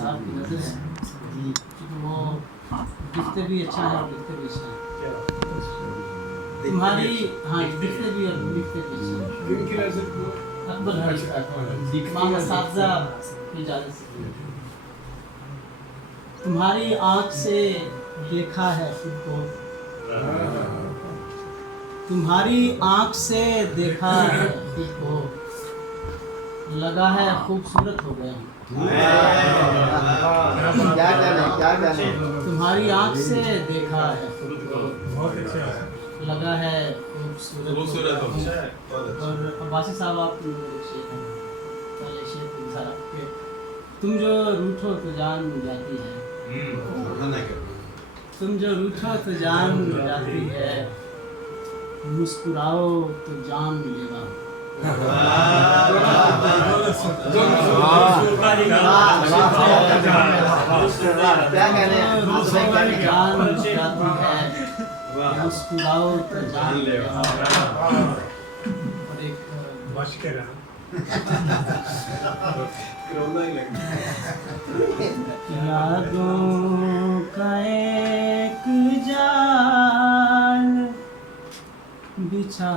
साहब की नज़र है जी, क्योंकि वो दिखते भी अच्छा है और लिखते भी अच्छा है। तुम्हारी हाँ दिखते भी और लिखते भी अच्छा है। अकबर मामा साहबजा की इजाज़त से तुम्हारी आँख से देखा है खुद को, तुम्हारी आँख से देखा है खुद को, लगा है खूबसूरत हो गया हूँ। क्या जाने तुम्हारी आँख से देखा है खुद को, लगा है खूबसूरत हो गया हूँ। और अब्बासी साहब आप शेख हैं, पहले शेख साहब के तुम जो रूठो तो जान जाती है, तुम जो रूठो तो जान जाती है, मुस्कुराओ तो जान लेवा। क्या कहने जान जाती है, मुस्कुराओ तो जान लेवा। और एक यादों का एक जाल बिछा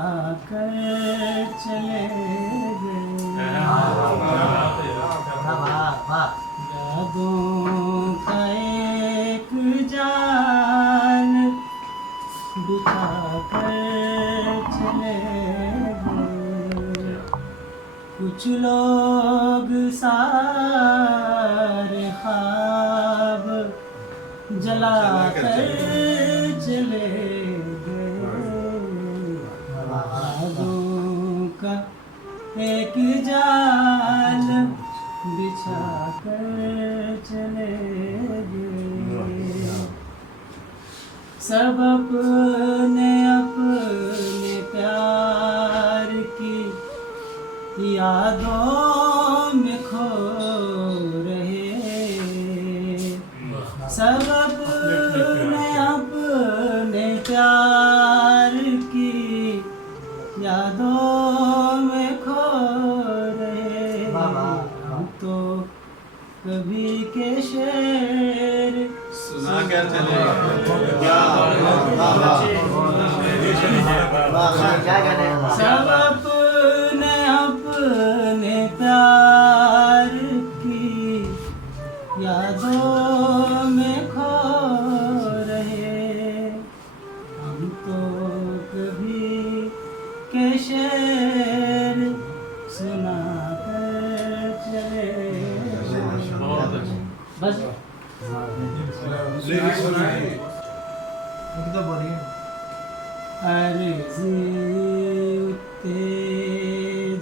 कर चले गए, यादों का एक जाल बिछा कर चले गए, कुछ लोग सारे ख्वाब जला कर चले गए, यादों का एक जाल बिछा कर चले गए, सब अपने अपने प्यार की यादों में खो रहे, सब अपने अपने प्यार की यादों में खो रहे, हम तो कभी के शेर सुना क्या चले सब अपने अपने प्यार की यादों में खो रहे, हम तो कभी के शेर सुना कर चले। बस अर्ज़ी उत्ते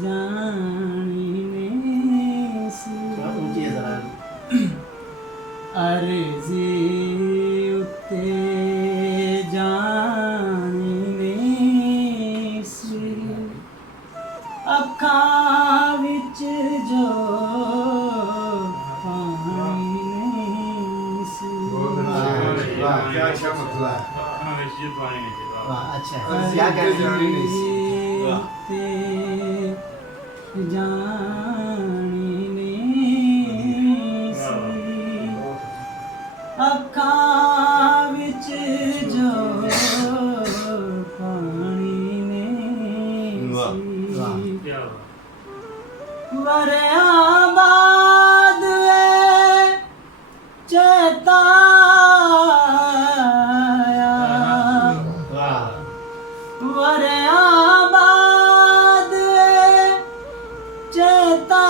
जाने से, अर्ज़ी उत्ते जाने से, अखां विच जो पानी से, क्या अच्छा मतलब है। अच्छा क्या जाने से, अखां विच जो पानी ने सी, वरियां बाद चेता वरियां बाद चेता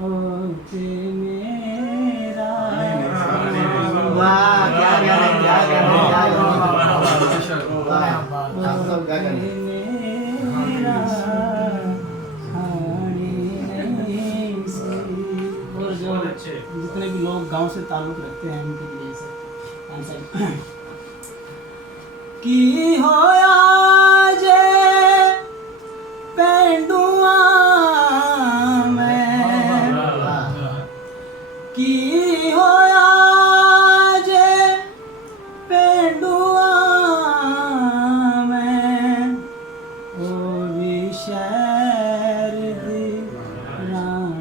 होते मेरा मेरा और जो जितने भी लोग गांव से ताल्लुक़ रखते हैं उनके लिए आंसर की होया जे पेंडुआ में, की होया जे पेंडुआ में, ओ भी शहर दी रानी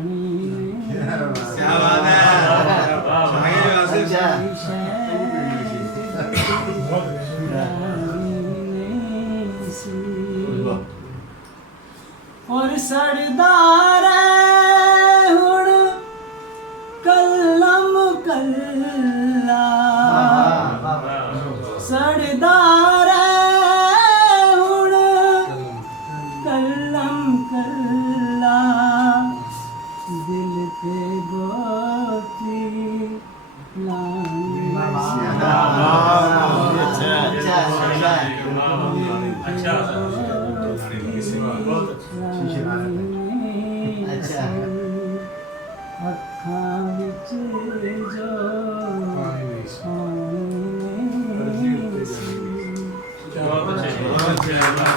और सड़दा हुण कलम कल्ला सड़दा हुण कलम कल्ला दिल पे गोती अच्छा अखां विच जो बहुत अच्छे